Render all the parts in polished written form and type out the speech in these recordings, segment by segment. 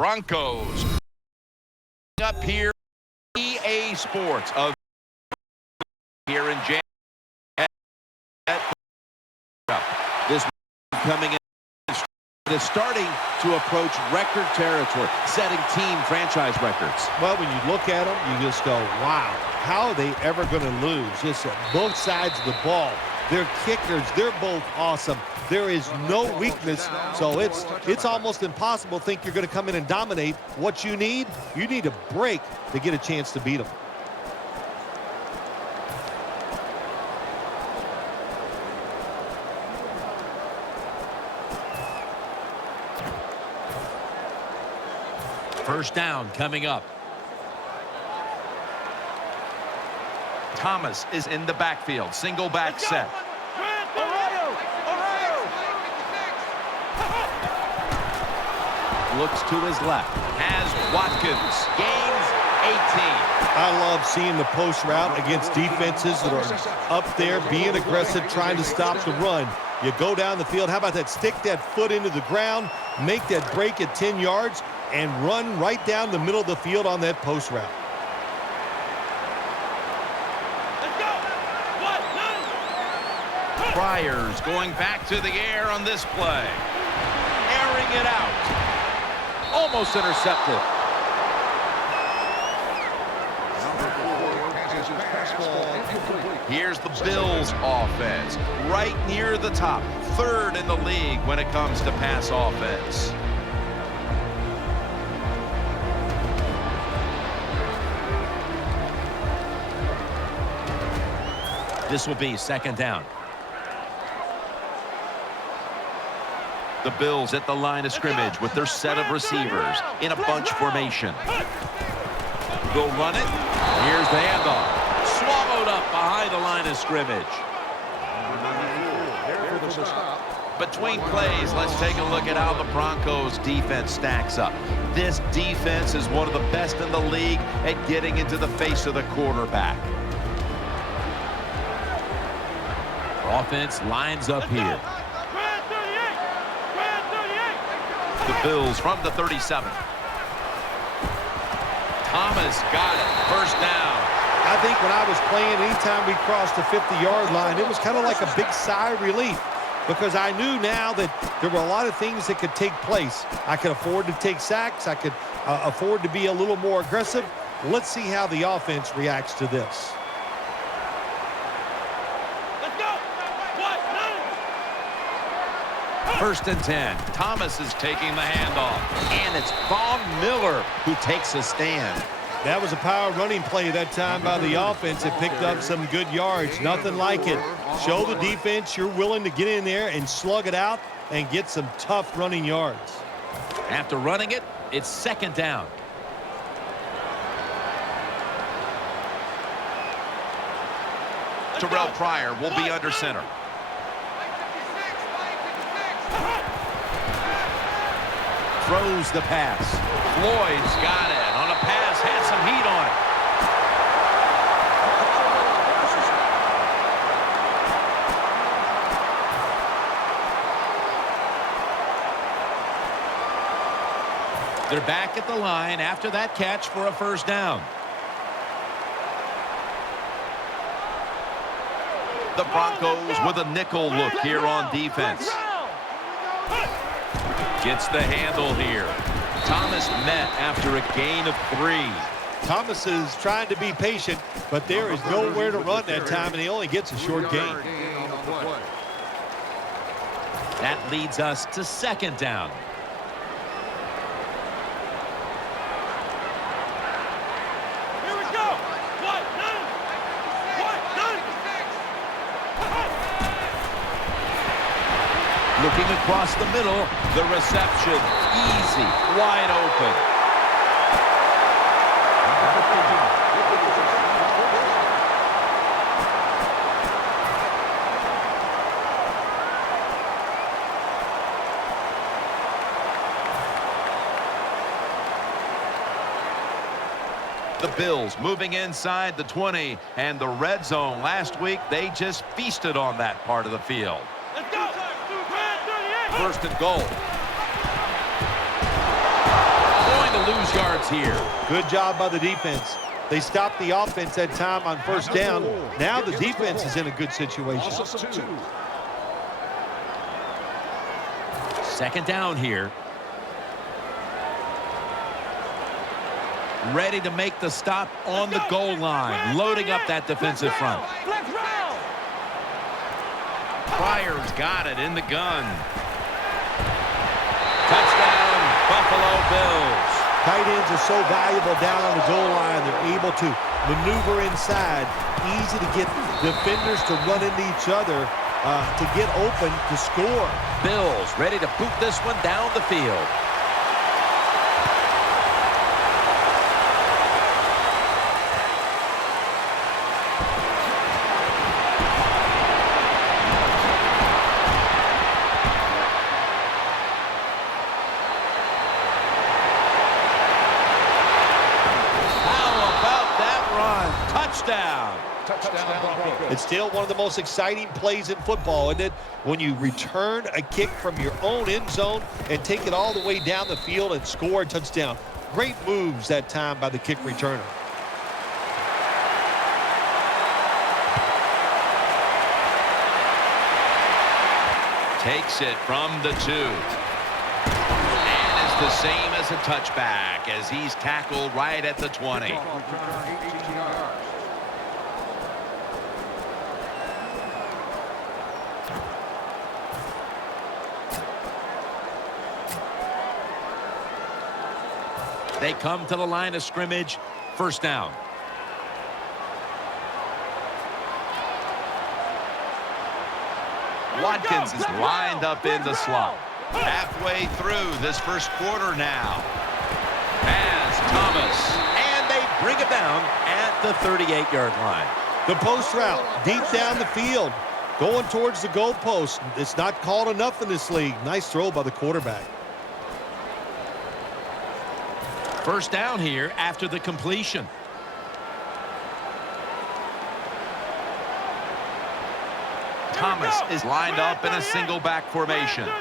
Broncos. Up here, EA Sports of here in January. This coming in is starting to approach record territory, setting team franchise records. Well, when you look at them, you just go, wow, how are they ever going to lose? Just both sides of the ball. Their kickers, they're both awesome. There is no weakness, so it's almost impossible to think you're going to come in and dominate. What you need a break to get a chance to beat them. First down coming up. Thomas is in the backfield. Single back set. Looks to his left. Has Watkins. Gains 18. I love seeing the post route against defenses that are up there, being aggressive, trying to stop the run. You go down the field. How about that? Stick that foot into the ground, make that break at 10 yards, and run right down the middle of the field on that post route. Pryor's going back to the air on this play. Airing it out. Almost intercepted. Here's the Bills offense. Right near the top. Third in the league when it comes to pass offense. This will be second down. The Bills at the line of scrimmage with their set of receivers in a bunch formation. Go run it. Here's the handoff. Swallowed up behind the line of scrimmage. Between plays, let's take a look at how the Broncos defense stacks up. This defense is one of the best in the league at getting into the face of the quarterback. Offense lines up here. The Bills from the 37. Thomas got it. First down. I think when I was playing, anytime we crossed the 50-yard line, it was kind of like a big sigh of relief because I knew now that there were a lot of things that could take place. I could afford to take sacks. I could afford to be a little more aggressive. Let's see how the offense reacts to this. First and 10. Thomas is taking the handoff. And it's Von Miller who takes a stand. That was a power running play that time by the offense. It picked up some good yards. Nothing like it. Show the defense you're willing to get in there and slug it out and get some tough running yards. After running it, it's second down. Terrell Pryor will be under center. Throws the pass. Floyd's got it on a pass, had some heat on it. They're back at the line after that catch for a first down. The Broncos with a nickel look here on defense. Gets the handle here. Thomas met after a gain of 3. Thomas is trying to be patient, but there is nowhere to run that time, and he only gets a short gain. That leads us to second down. Here we go. Looking across the middle, the reception, easy, wide open. The Bills moving inside the 20 and the red zone. Last week, they just feasted on that part of the field. First and goal. yards here. Good job by the defense. They stopped the offense that time on first down. Now the defense is in a good situation. Second down here. Ready to make the stop on the goal line. Loading up that defensive front. Pryor's got it in the gun. Touchdown, Buffalo Bills. Tight ends are so valuable down on the goal line. They're able to maneuver inside. Easy to get defenders to run into each other to get open to score. Bills ready to boot this one down the field. It's still one of the most exciting plays in football, isn't it? When you return a kick from your own end zone and take it all the way down the field and score a touchdown. Great moves that time by the kick returner. Takes it from the 2. And it's the same as a touchback as he's tackled right at the 20. They come to the line of scrimmage. First down. Watkins is lined up in the slot. Halfway through this first quarter now. As Thomas. And they bring it down at the 38-yard line. The post route deep down the field. Going towards the goalpost. It's not called enough in this league. Nice throw by the quarterback. First down here after the completion. Thomas is lined up in a single back formation. They're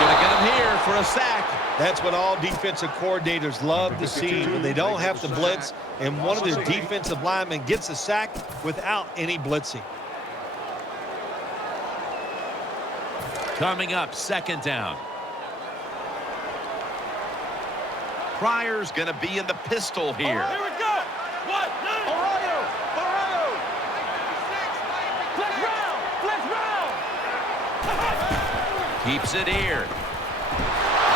going to get him here for a sack. That's what all defensive coordinators love to see when they don't have to blitz and one of their defensive linemen gets a sack without any blitzing. Coming up, second down. Pryor's going to be in the pistol here. Here we go. What? Ohio. Flex round. Keeps it here.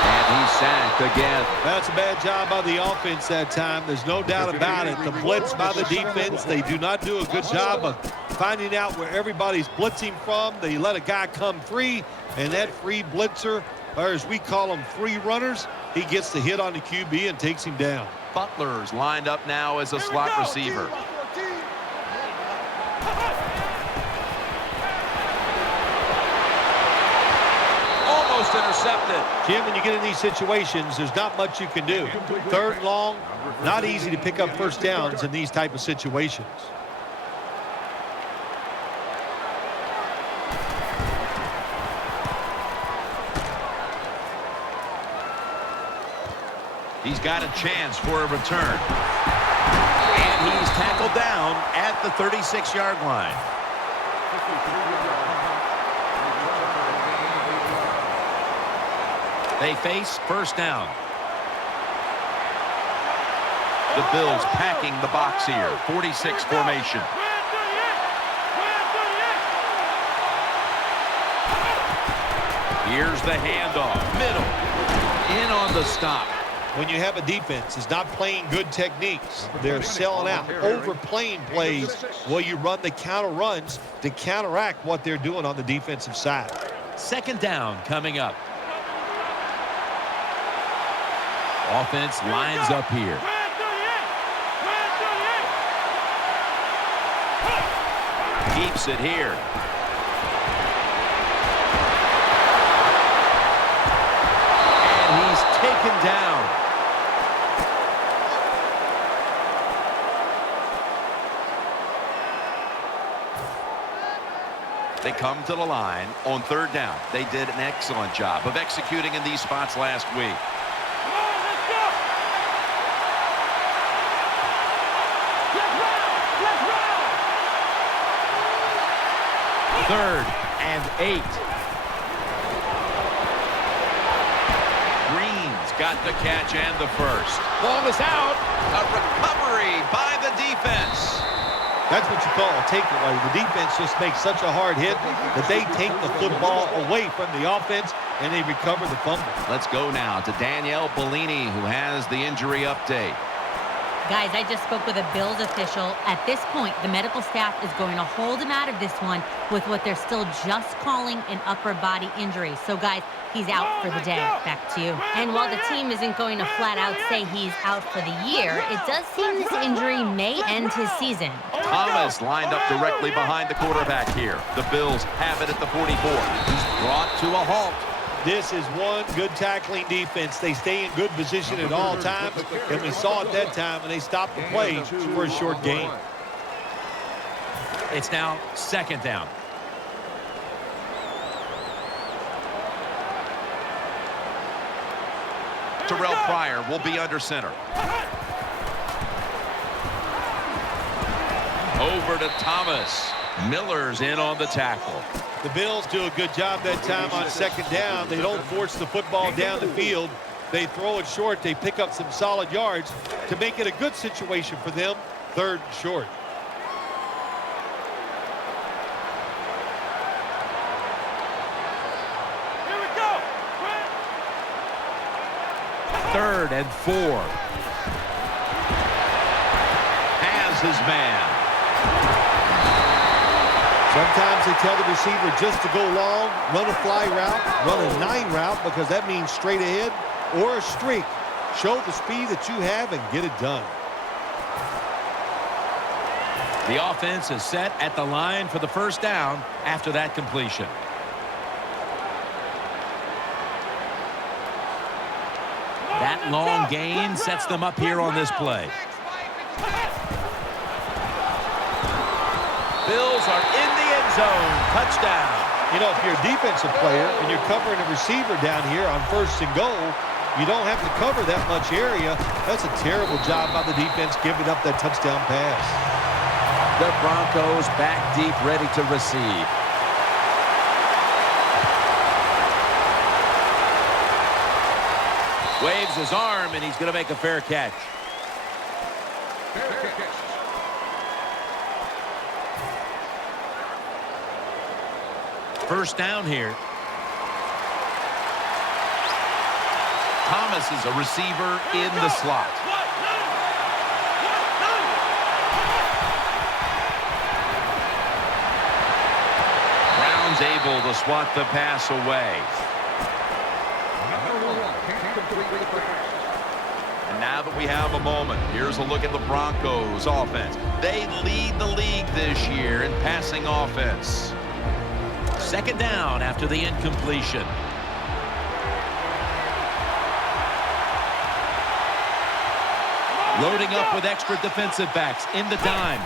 And he's sacked again. That's a bad job by the offense that time. There's no doubt about it. The blitz by the defense, they do not do a good job of finding out where everybody's blitzing from. They let a guy come free, and that free blitzer, or as we call them, free runners, he gets the hit on the QB and takes him down. Butler's lined up now as a slot receiver. Almost intercepted. Jim, when you get in these situations, there's not much you can do. Third and long, not easy to pick up first downs in these type of situations. He's got a chance for a return. And he's tackled down at the 36-yard line. They face first down. The Bills packing the box here. 46 formation. Here's the handoff. Middle. In on the stop. When you have a defense that's not playing good techniques, they're selling out, overplaying plays while you run the counter runs to counteract what they're doing on the defensive side. Second down coming up. Offense lines up here. Keeps it here. And he's taken down. They come to the line on third down. They did an excellent job of executing in these spots last week. Third and 8. Green's got the catch and the first. Ball is out. A recovery by the defense. That's what you call a takeaway. The defense just makes such a hard hit that they take the football away from the offense and they recover the fumble. Let's go now to Danielle Bellini, who has the injury update. Guys, I just spoke with a Bills official. At this point, the medical staff is going to hold him out of this one with what they're still just calling an upper body injury. So, guys, he's out for the day. Back to you. And while the team isn't going to flat out say he's out for the year, it does seem this injury may end his season. Thomas lined up directly behind the quarterback here. The Bills have it at the 44. He's brought to a halt. This is one good tackling defense. They stay in good position at all times, and we saw it that time, and they stopped the play for a short gain. It's now second down. Terrell Pryor will be under center. Over to Thomas. Miller's in on the tackle. The Bills do a good job that time on second down. They don't force the football down the field. They throw it short. They pick up some solid yards to make it a good situation for them. Third and short. Here we go. Third and 4. Has his man. Sometimes they tell the receiver just to go long, run a fly route, run a 9 route, because that means straight ahead or a streak. Show the speed that you have and get it done. The offense is set at the line for the first down after that completion. That long gain sets them up here on this play. Bills are in the end zone. Touchdown. You know, if you're a defensive player and you're covering a receiver down here on first and goal, you don't have to cover that much area. That's a terrible job by the defense giving up that touchdown pass. The Broncos back deep, ready to receive. Waves his arm, and he's going to make a fair catch. First down here. Thomas is a receiver in the slot. Brown's able to swat the pass away. And now that we have a moment, here's a look at the Broncos offense. They lead the league this year in passing offense. Second down after the incompletion. Loading up with extra defensive backs in the dime.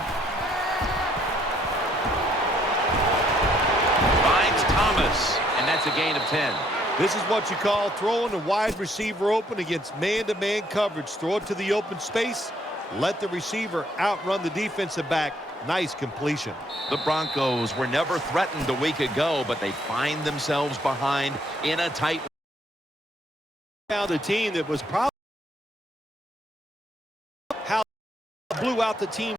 Finds Thomas, and that's a gain of 10. This is what you call throwing the wide receiver open against man-to-man coverage. Throw it to the open space. Let the receiver outrun the defensive back. Nice completion. The Broncos were never threatened a week ago, but they find themselves behind in a tight. Found a team that was probably how blew out the team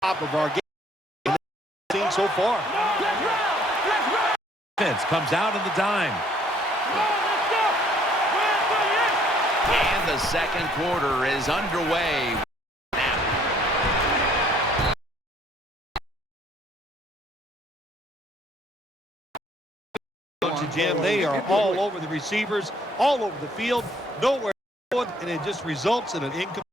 top of our game seen so far. Defense comes out in the dime. And the second quarter is underway. Jim, they are all over the receivers, all over the field, nowhere going, and it just results in an incomplete.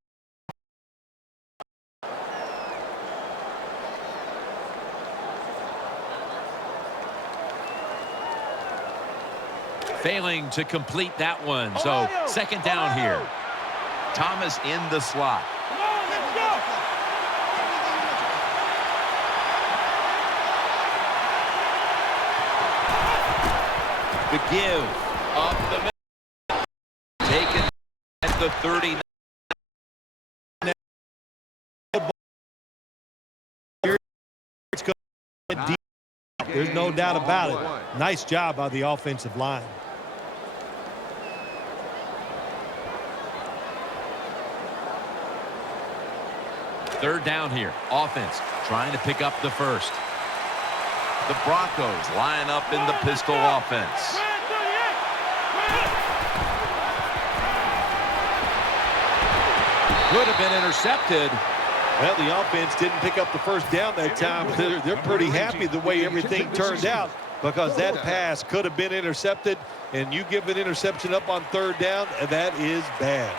Failing to complete that one, so second down here. Thomas in the slot. The give up the middle. Taken at the 30. There's no doubt about it. Nice job by the offensive line. Third down here. Offense trying to pick up the first. The Broncos line up in the pistol offense. Could have been intercepted. Well, the offense didn't pick up the first down that time. They're pretty happy the way everything turned out because that pass could have been intercepted, and you give an interception up on third down, and that is bad.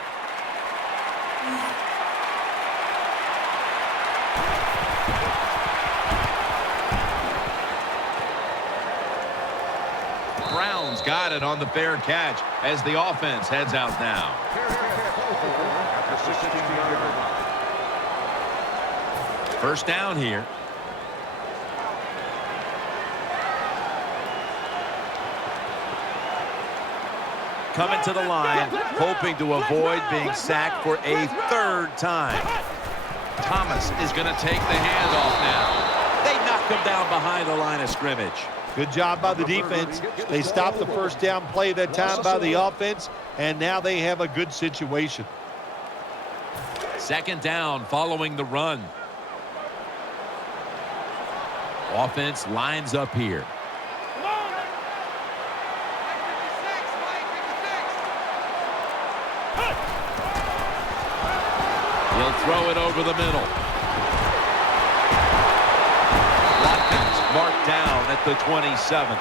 Brown's got it on the fair catch as the offense heads out now. First down here. Coming to the line, hoping to avoid being sacked for a third time. Thomas is going to take the handoff now. They knock him down behind the line of scrimmage. Good job by the defense. They stopped the first down play that time by the offense, and now they have a good situation. Second down following the run. Offense lines up here. He'll throw it over the middle. Watkins marked down at the 27.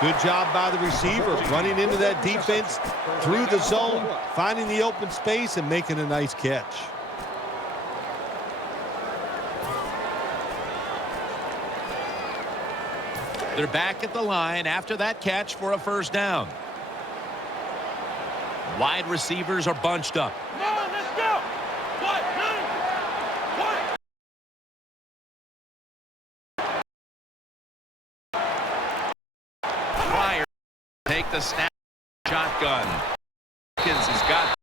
Good job by the receiver, running into that defense through the zone, finding the open space, and making a nice catch. They're back at the line after that catch for a first down. Wide receivers are bunched up. Let's go. Pryor take the snap. Shotgun. Watkins has got.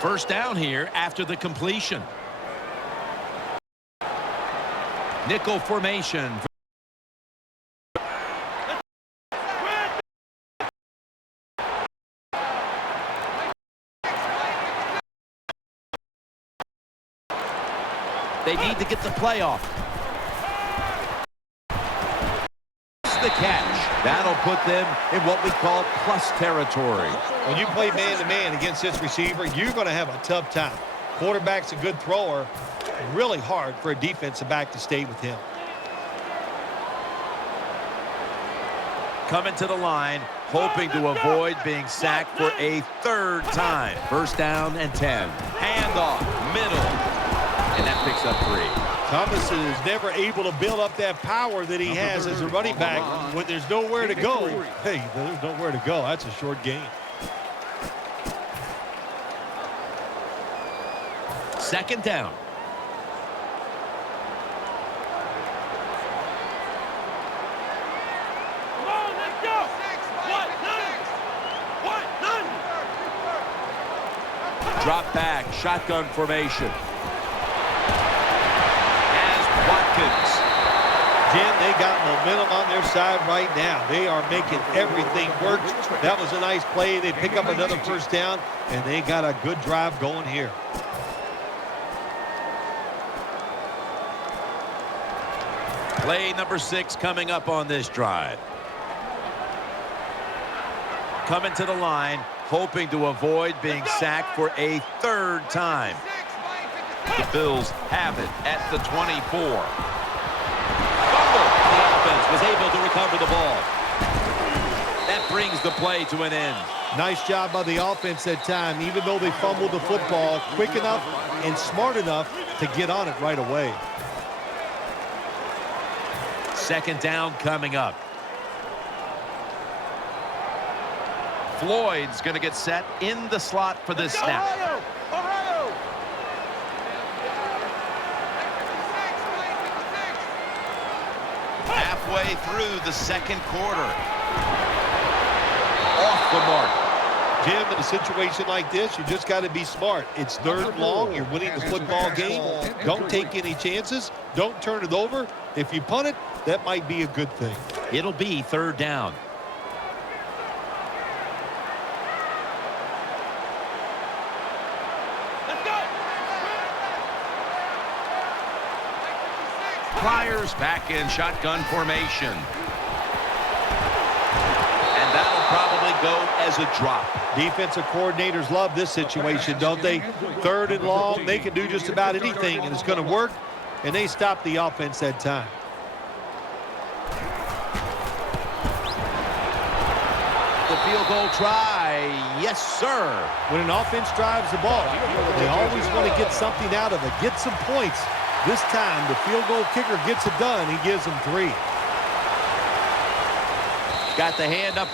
First down here after the completion. Nickel formation. They need to get the play off. The catch. That'll put them in what we call plus territory. When you play man-to-man against this receiver, you're going to have a tough time. Quarterback's a good thrower. Really hard for a defensive back to stay with him. Coming to the line, hoping to avoid being sacked for a third time. First down and 10. Handoff. Middle. And that picks up 3. Thomas is never able to build up that power that he has as a running back when there's nowhere to go. Hey, there's nowhere to go. That's a short game. Second down. Drop back, shotgun formation. Watkins. Jim, they got momentum on their side right now. They are making everything work. That was a nice play. They pick up another first down, and they got a good drive going here. Play number 6 coming up on this drive. Coming to the line, hoping to avoid being sacked for a third time. The Bills have it at the 24. The offense was able to recover the ball. That brings the play to an end. Nice job by the offense that time, even though they fumbled the football, quick enough and smart enough to get on it right away. Second down coming up. Floyd's going to get set in the slot for this snap. Ohio! Ohio! Halfway through the second quarter. Off the mark. Jim, in a situation like this, you just got to be smart. It's third and long. You're winning the football game. Don't take any chances. Don't turn it over. If you punt it, that might be a good thing. It'll be third down. Let's go! Flyers back in shotgun formation. And that'll probably go as a drop. Defensive coordinators love this situation, don't they? Third and long, they can do just about anything, and it's going to work, and they stop the offense that time. The field goal try. Yes, sir. When an offense drives the ball, they always want to get something out of it, get some points. This time, the field goal kicker gets it done. He gives them 3. Got the hand up